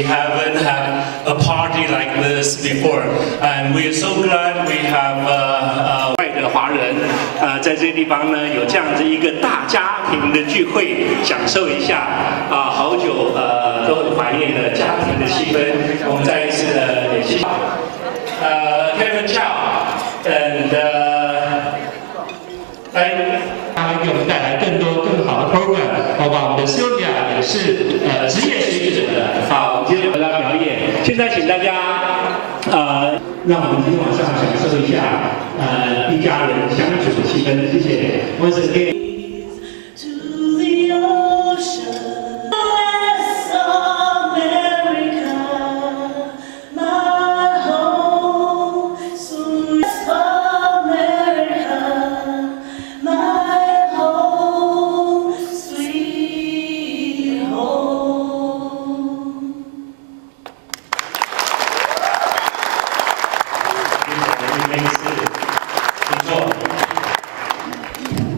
We haven't had a party like this before, and we are so glad we have 外的华人在这个地方呢有这样子一个大家庭的聚会，享受一下好久都很怀念的家庭的气氛。我们再一次也谢谢Kevin Chow，and 他会给我们带来更多更好的 program， 好吧？我们的 Sylvia 也是职业学者的，好，接着和大家表演。现在请大家让我们今天晚上享受一下一家人相处的气氛，谢谢。Once again。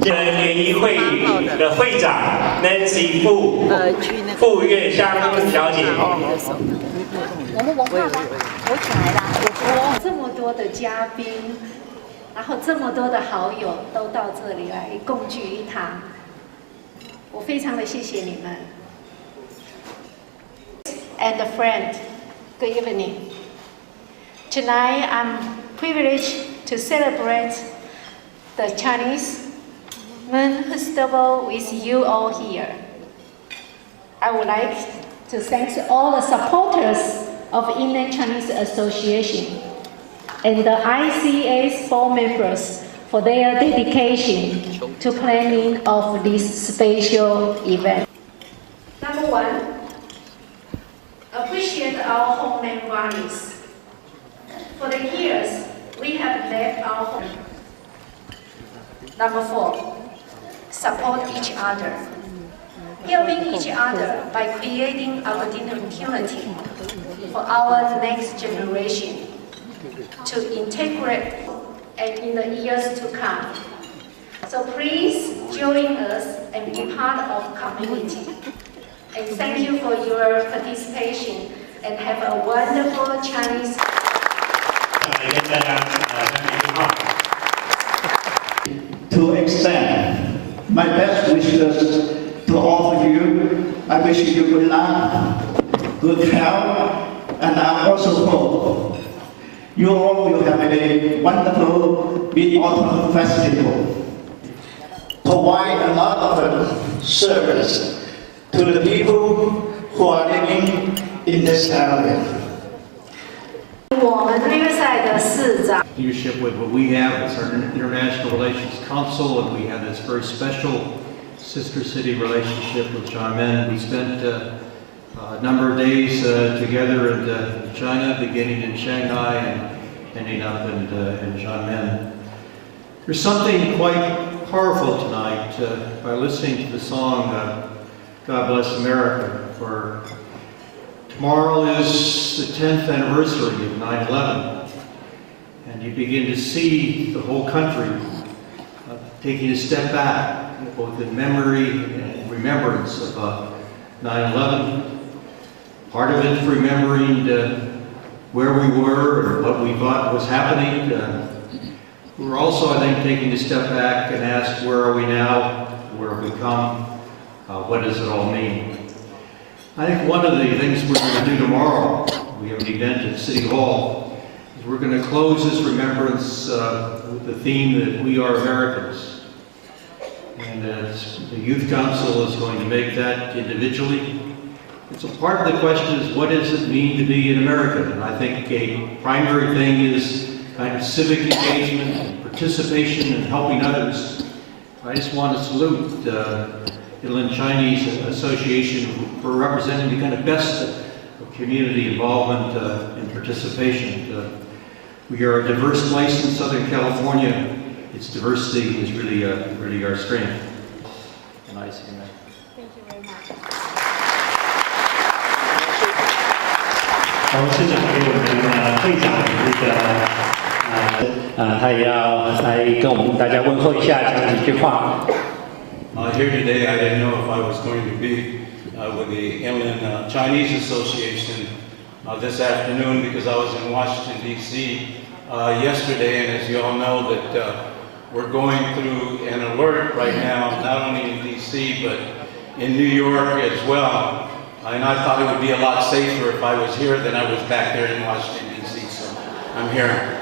联谊会的会长 Nancy 傅月香小姐。我们文化吧，我起来了。这么多的嘉宾，然后这么多的好友都到这里来共聚一堂，我非常的谢谢你们。And a friend, good evening. Tonight I'm privileged to celebrate the Chinese Moon Festival with you all here. I would like to thank all the supporters of Inland Chinese Association and the ICA's board members for their dedication to planning of this special event. Number one, appreciate our homeland values. For the years we have left our home. Number four, support each other, helping each other by creating opportunity for our next generation to integrate and in the years to come. So please join us and be part of community. And thank you for your participation and have a wonderful Chinese. To extend my best wishes to all of you. I wish you good luck, good health, and I also hope you all will have a wonderful Mid-Autumn Festival. Provide a lot of service to the people who are living in this area. 我们 Riverside 的市长 leadership with what we have. It's our International Relations Council, and we have this very special sister city relationship with Xiamen. We spent a number of days together in China, beginning in Shanghai and ending up in Xiamen. There's something quite powerful tonight by listening to the song God Bless America. For tomorrow is the 10th anniversary of 9/11. And you begin to see the whole country taking a step back, both in memory and remembrance of 9/11. Part of it remembering where we were and what we thought was happening. We're also, I think, taking a step back and ask, where are we now? Where have we come? What does it all mean? I think one of the things we're going to do tomorrow, we have an event at City Hall, is we're going to close this remembrance with the theme that we are Americans. And the Youth Council is going to make that individually. So part of the question is, what does it mean to be an American? And I think a primary thing is kind of civic engagement and participation and helping others. I just want to salute Inland Chinese Association for representing the kind of best of community involvement and participation. We are a diverse place in Southern California. Its diversity is really our strength. And I see that. Thank you very much. 我们市长给我们会长他也要来跟我们大家问候一下，讲几句话。Here today, I didn't know if I was going to be with the Inland Chinese Association this afternoon because I was in Washington, D.C. Yesterday, and as you all know that we're going through an alert right now, not only in D.C. but in New York as well. And I thought it would be a lot safer if I was here than I was back there in Washington, D.C., so I'm here.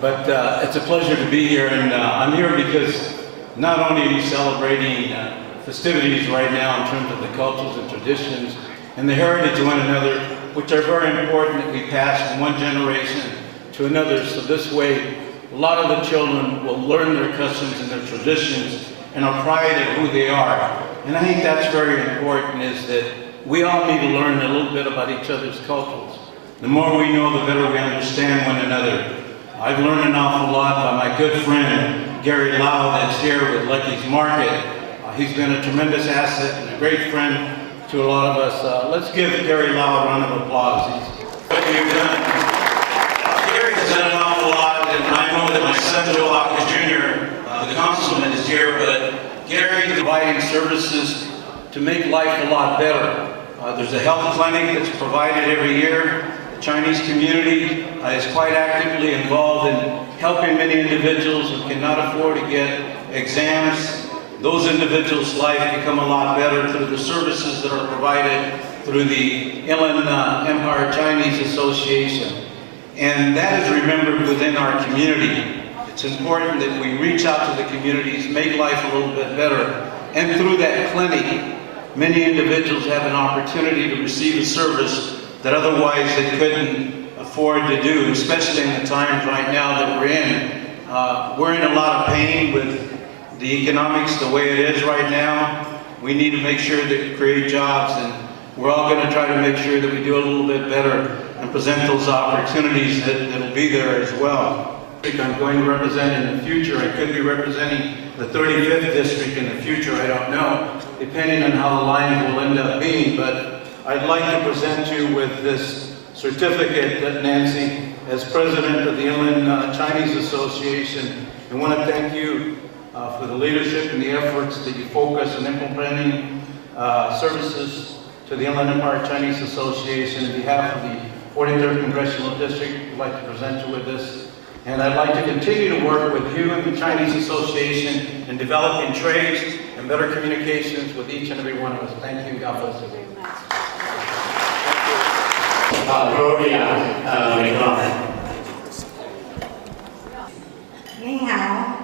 But it's a pleasure to be here, and I'm here because not only are we celebrating festivities right now in terms of the cultures and traditions and the heritage of one another, which are very important that we pass from one generation to another, so this way a lot of the children will learn their customs and their traditions and are pride of who they are. And I think that's very important, is that we all need to learn a little bit about each other's cultures. The more we know, the better we understand one another. I've learned an awful lot by my good friend, Gary Lau, that's here with Lucky's Market. He's been a tremendous asset and a great friend to a lot of us. Let's give Gary Lau a round of applause. What you've done. Gary has done an awful lot, and I know that my son, Joe Hawkins Jr., the councilman, is here, but Gary providing services to make life a lot better. There's a health clinic that's provided every year. The Chinese community is quite actively involved in helping many individuals who cannot afford to get exams. Those individuals' life become a lot better through the services that are provided through the Inland Empire Chinese Association. And that is remembered within our community. It's important that we reach out to the communities, make life a little bit better. And through that clinic, many individuals have an opportunity to receive a service that otherwise they couldn't afford to do, especially in the times right now that we're in. We're in a lot of pain with the economics the way it is right now. We need to make sure that we create jobs, and we're all going to try to make sure that we do a little bit better and present those opportunities that'll be there as well. I'm going to represent in the future. I could be representing the 35th district in the future, I don't know, depending on how the lines will end up being, but I'd like to present you with this certificate, Nancy, as president of the Inland Chinese Association. I want to thank you for the leadership and the efforts that you focus on implementing services to the Inland Empire Chinese Association. On behalf of the 43rd Congressional District, I'd like to present you with this. And I'd like to continue to work with you and the Chinese Association in developing trades and better communications with each and every one of us. Thank you. God bless you. Thank you very much. Gloria, 你好。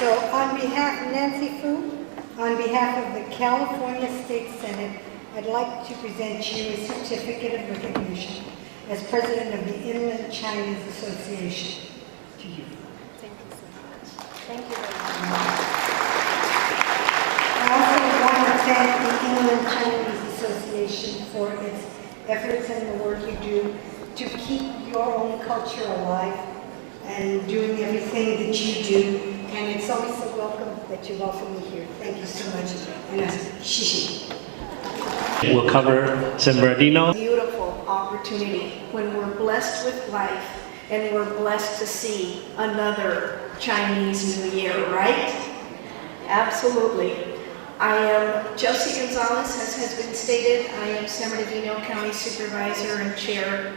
So on behalf of Nancy Fu, on behalf of the California State Senate, I'd like to present you a certificate of recognition as president of the Inland Chinese Association. To you. Thank you so much. Thank you very much. I also want to thank the Inland Chinese Association for its efforts and the work you do to keep your own culture alive and doing everything that you do. And it's always so welcome that you welcome me here. Thank you so much. And shishi. We'll cover San Bernardino. Beautiful opportunity when we're blessed with life and we're blessed to see another Chinese New Year, right? Absolutely. I am Josie Gonzalez, as has been stated. I am San Bernardino County Supervisor and Chair,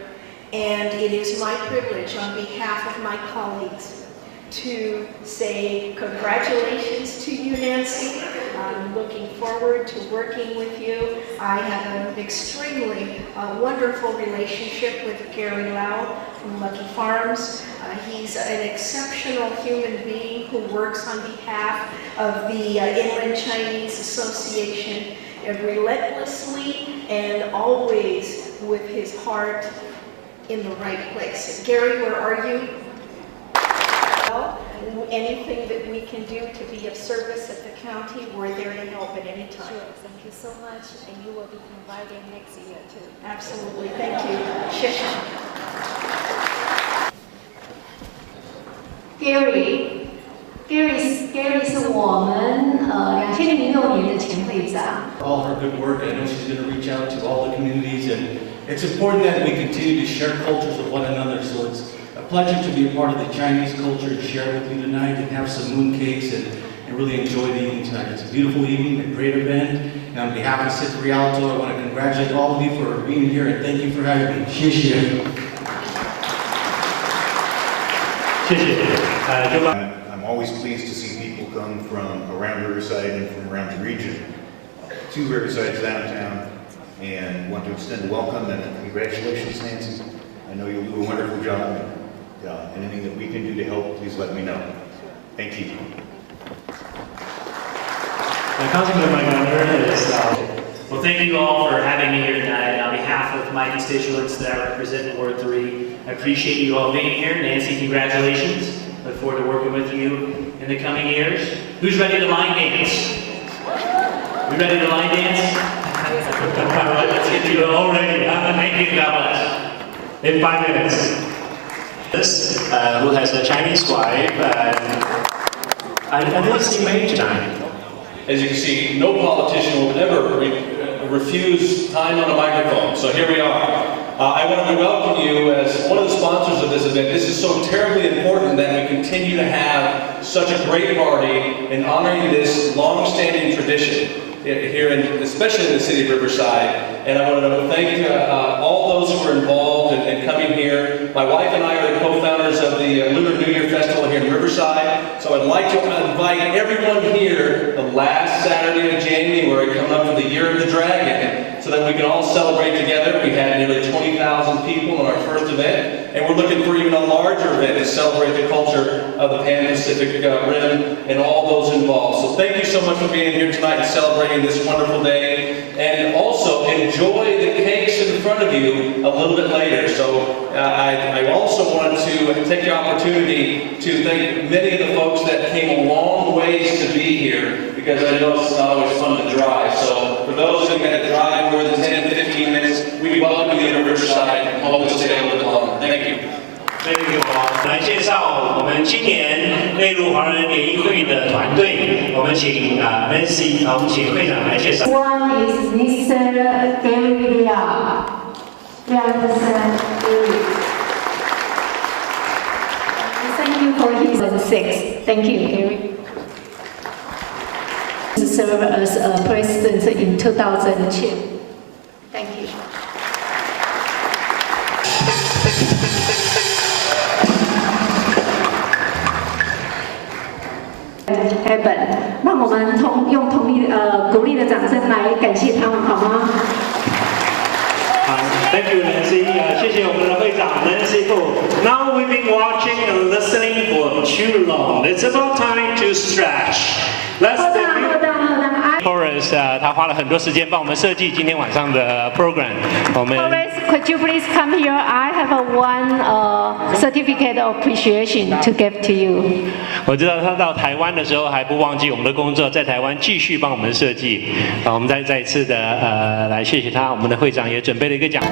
and it is my privilege on behalf of my colleagues to say congratulations to you, Nancy. I'm looking forward to working with you. I have an extremely wonderful relationship with Gary Lau from Lucky Farms. He's an exceptional human being who works on behalf of the Inland Chinese Association relentlessly and always with his heart in the right place. Gary, where are you? Anything that we can do to be of service at the county, we're there to help at any time. Sure. Thank you so much, and you will be invited next year too. Absolutely. Thank you. 谢谢. Gary 是我们2006年的前会长。 All her good work. I know she's going to reach out to all the communities, and it's important that we continue to share cultures with one another. So it's a pleasure to be a part of the Chinese culture, to share with you tonight, and have some mooncakes and really enjoy the evening tonight. It's a beautiful evening, a great event. And on behalf of the City of Rialto, I want to congratulate all of you for being here and thank you for having me. 谢谢。谢谢。I'm always pleased to see people come from around Riverside and from around the region to Riverside's downtown, and want to extend a welcome and congratulations, Nancy. I know you'll do a wonderful job. Anything that we can do to help, please let me know. Thank you. Councilman, my governor is. Well, thank you all for having me here tonight. On behalf of my constituents that I represent in Ward 3, I appreciate you all being here. Nancy, congratulations. Look forward to working with you in the coming years. Who's ready to line dance? We ready to line dance? All right, let's get you all ready. Thank you. God bless. In 5 minutes. This, who has a Chinese wife, I don't see May tonight. As you can see, no politician will ever refuse time on a microphone. So here we are. I wanted to welcome you as one of the sponsors of this event. This is so terribly important that we continue to have such a great party in honoring this long-standing tradition here, especially in the city of Riverside. And I wanted to thank all those who were involved in coming here. My wife and I are the co-founders of the Lunar New Year Festival here in Riverside. So I'd like to invite everyone here the last Saturday of January, coming up for the Year of the Dragon, so that we can all celebrate together. We had nearly 20,000 people in our first event, and we're looking for even a larger event to celebrate the culture of the Pan-Pacific Rim and all those involved. So thank you so much for being here tonight and celebrating this wonderful day. And also enjoy the cakes in front of you a little bit later. So I also wanted to take the opportunity to thank many of the folks that came a long ways to be here, because I know it's not always fun to drive. So for those who had to drive more than 10, 15 minutes, we welcome you to Riverside and hope to stay a little bit longer. Thank you. Thank you all. 来介绍我们今年内陆华人联谊会的团队，我们请Nancy，我们请会长来介绍。One is Mr. Gary Liao. Represent Gary. Thank you for his 6. Thank you, Gary. To serve as a president in 2002. Thank you. Heaven， 让我们用鼓励的掌声来感谢他们，好吗？好 ，Thank you, Nancy。谢谢我们的会长 Nancy Fu。Now we've been watching and listening for too long. It's about time to stretch. Let's Horace， 他花了很多时间帮我们设计今天晚上的 program。我们 Horace，could you please come here? I have one certificate of appreciation to give to you. 我知道他到台湾的时候还不忘记我们的工作，在台湾继续帮我们设计。我们再一次的来谢谢他。我们的会长也准备了一个奖。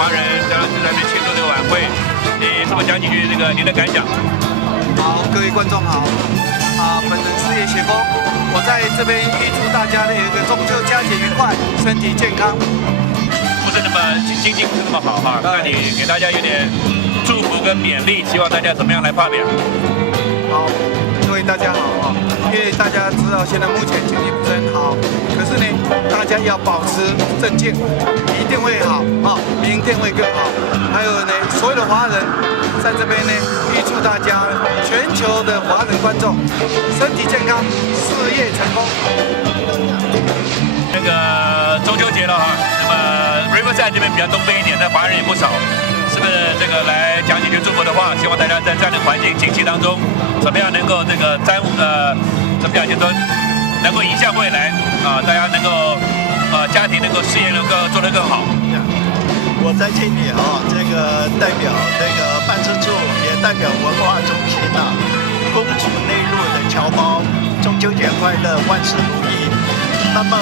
华人当然是在这边庆祝这个晚会，你是否讲几句这个您的感想？好，各位观众好，本人是叶雪峰，我在这边预祝大家的有一个中秋佳节愉快，身体健康。不是那么经济不是那么好哈，那你给大家有点祝福跟勉励，希望大家怎么样来发表？好，各位大家好啊，因为大家知道现在目前经济不是很好，可是呢，大家要保持镇静，一定会好啊，明天会更好。还有呢，所有的华人在这边呢，预祝大家全球的华人观众身体健康，事业成功。那个中秋节了哈，那么 Riverside 这边比较东边一点，但华人也不少，是不是这个来讲几句祝福的话？希望大家在这样的环境景气当中，怎么样能够这个怎么讲，就是说能够迎向未来啊，大家能够家庭能够事业能够做得更好。我在这里这个代表这个办事处，也代表文化中心恭祝内陆的侨胞中秋节快乐，万事如意。那么，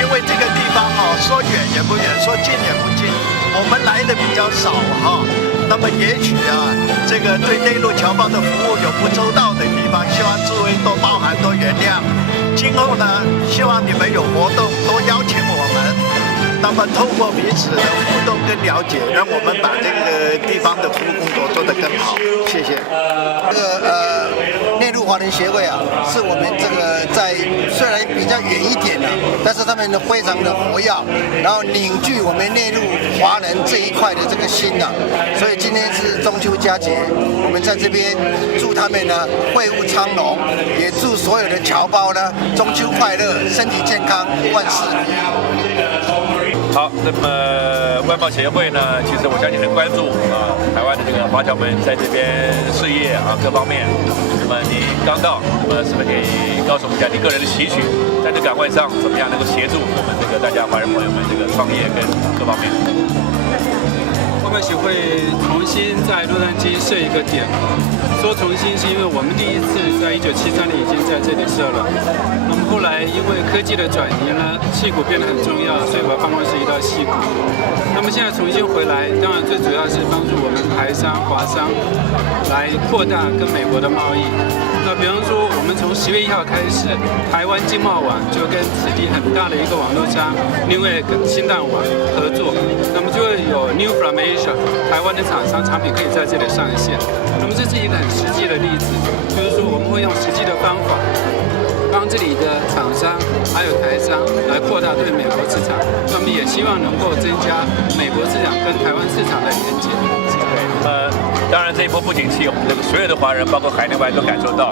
因为这个地方说远也不远，说近也不近，我们来的比较少那么也许这个对内陆侨胞的服务有不周到的地方，希望诸位多包涵多原谅。今后呢，希望你们有活动多邀请我们。那么透过彼此的互动跟了解，让我们把这个地方的服务工作做得更好。谢谢。这个内陆华人协会是我们这个在虽然比较远一点但是他们非常的活跃，然后凝聚我们内陆华人这一块的这个心所以今天是中秋佳节，我们在这边祝他们会务昌隆，也祝所有的侨胞中秋快乐，身体健康，万事如意。好，那么外贸协会呢，其实我相信很关注台湾的这个华侨们在这边事业各方面。那么你刚到，那么是不是可以告诉我们一下你个人的期许，在这岗位上怎么样能够协助我们这个大家华人朋友们这个创业跟各方面？外贸协会重新在洛杉矶设一个点，说重新是因为我们第一次在1973年已经在这里设了。那么后来因为科技的转移呢，矽谷变得很重要，所以把办公室移到矽谷。那么现在重新回来，当然最主要是帮助我们台商、华商来扩大跟美国的贸易。那比方说，我们从10月1号开始，台湾经贸网就跟此地很大的一个网络商 New Egg 新蛋网合作，那么就会有 New from Asia 台湾的厂商产品可以在这里上线。那么这是一个很实际的例子，就是说我们会用实际的方法，帮这里的厂商还有台商来扩大对美国市场，那么也希望能够增加美国市场跟台湾市场的连接。当然这一波不景气，我们这个所有的华人，包括海内外都感受到。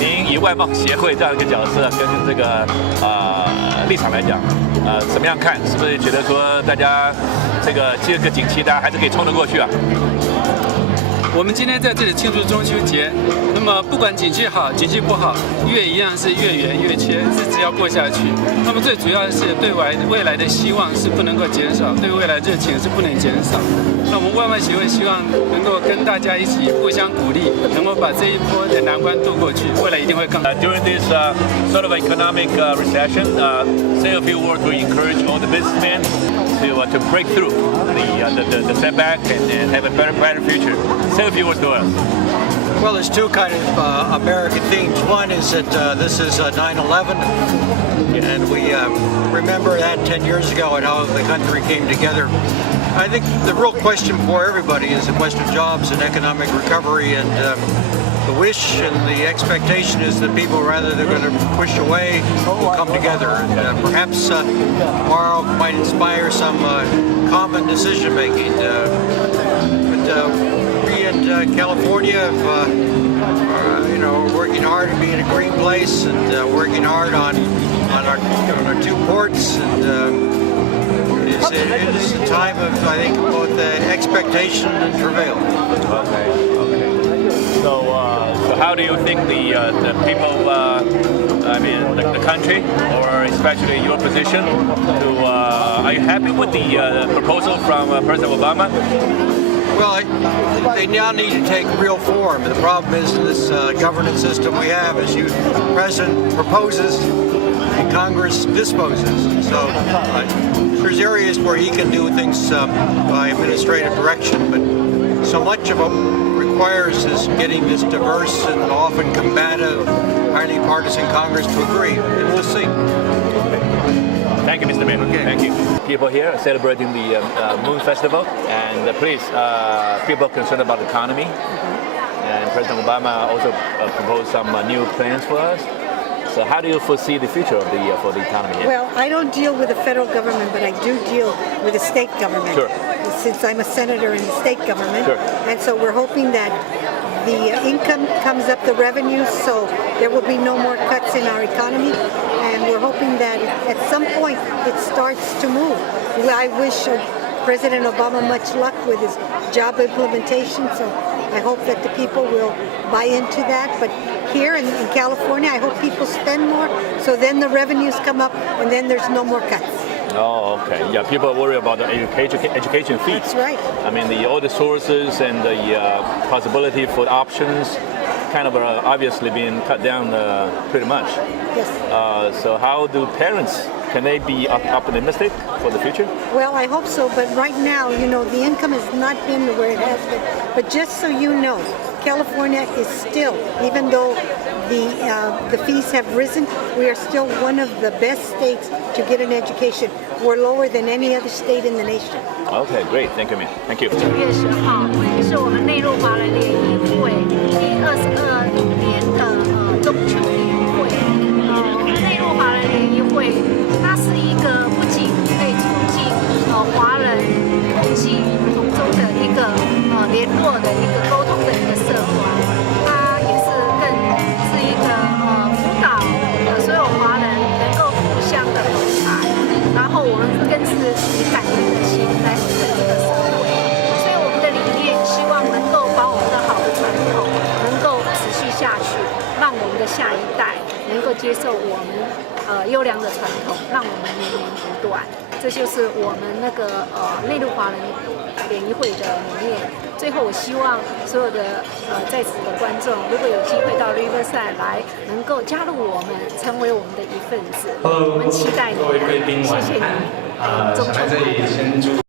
您以外贸协会这样一个角色跟这个立场来讲，怎么样看？是不是觉得说大家这个景气，大家还是可以冲得过去啊？我们今天在这里庆祝中秋节，那么不管景气好、景气不好，月一样是月圆月缺，日子要过下去。那么最主要是对未来的希望是不能够减少，对未来热情是不能减少。那我们外贸协会希望能够跟大家一起互相鼓励，能够把这一波的难关渡过去，未来一定会更好。During this sort of economic recession, say a few words to encourage all the businessmen to break through the setback and have a brighter future. Say a few words to us. Well, there's two kind of American themes. One is that this is 9/11, and we remember that 10 years ago and how the country came together. I think the real question for everybody is the question of jobs and economic recovery, and the wish and the expectation is that people, rather than going to push away, will come together. And perhaps tomorrow might inspire some common decision making. We in California are working hard to be in a green place and working hard on our two ports, and it is a time of, I think, both expectation and travail. Okay. So how do you think the people, the country, or especially your position, are you happy with the proposal from President Obama? Well, they now need to take real form. The problem is this governance system we have is the president proposes and Congress disposes. So there's areas where he can do things by administrative direction, but so much of what requires is getting this diverse and often combative, highly partisan Congress to agree. And we'll see. Thank you, Mr. Mayor. Okay. Thank you. People here are celebrating the Moon Festival, and please, people are concerned about the economy, and President Obama also proposed some new plans for us. So how do you foresee the future of for the economy here? Well, I don't deal with the federal government, but I do deal with the state government. Sure. Since I'm a senator in the state government. Sure. And so we're hoping that the income comes up, the revenue, so there will be no more cuts in our economy. And we're hoping that at some point it starts to move. I wish President Obama much luck with his job implementation, so I hope that the people will buy into that. But here in California, I hope people spend more, so then the revenues come up and then there's no more cuts. Oh, okay. Yeah, people worry about the education fees. That's right. I mean, all the sources and the possibility for the options kind of are obviously being cut down pretty much. Yes. So how do parents, can they be optimistic for the future? Well, I hope so, but right now, the income has not been where it has been. But just so you know, California is still, even though the fees have risen, we are still one of the best states to get an education. We're lower than any other state in the nation. Okay, great. Thank you, ma'am. Thank you. 9月10号是我们内陆华人联谊会第22年的中秋联谊会。内陆华人联谊会，它是一个不仅可以促进华人同济同宗的一个联络的一个沟通的一个社团，它也是更是一个辅导所有华人能够互相的同台，然后我们更是以感恩的心来回馈这个社会，所以我们的理念希望能够把我们的好的传统能够持续下去，让我们的下一代能够接受我们优良的传统，让我们源源不断。这就是我们那个内陆华人联谊会的理念。最后，我希望所有的在此的观众，如果有机会到 Riverside 来，能够加入我们，成为我们的一份子。我们期待你，谢谢你。中秋快乐。